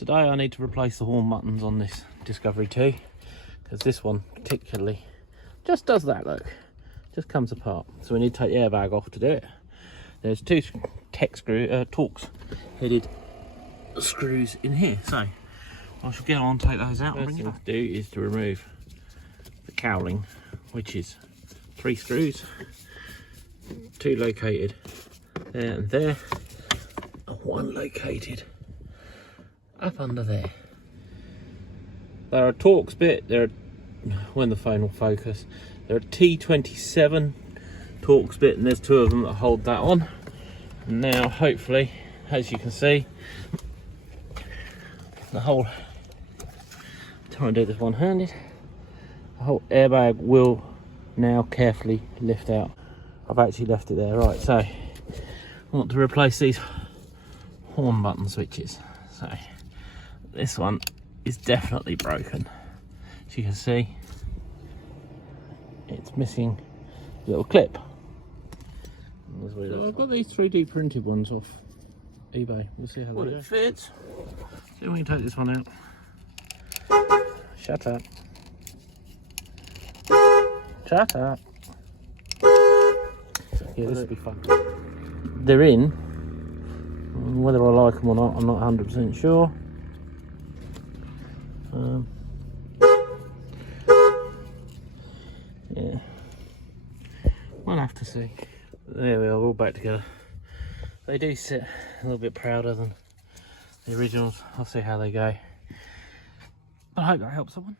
Today I need to replace the horn buttons on this Discovery 2 because this one particularly just does that, look, just comes apart. So we need to take the airbag off to do it. There's two Torx headed screws in here, so I shall get on, take those out and bring it up. First thing to do is to remove the cowling, which is 3 screws, 2 located there and there, and 1 located up under there. They're a Torx bit, they're when the phone will focus. They're a T27 Torx bit, and there's 2 of them that hold that on. And now hopefully, as you can see, the whole, try and do this one-handed, the whole airbag will now carefully lift out. I've actually left it there. Right, so I want to replace these horn button switches. So this one is definitely broken. As you can see, it's missing a little clip. So I've got these 3D printed ones off eBay. We'll see how they go. It fits. See if we can take this one out. Shut up. Shut up. Yeah, this will be fun. They're in. Whether I like them or not, I'm not 100% sure. Yeah, we'll have to see. There we are, all back together. They do sit a little bit prouder than the originals. I'll see how they go. I hope that helps someone.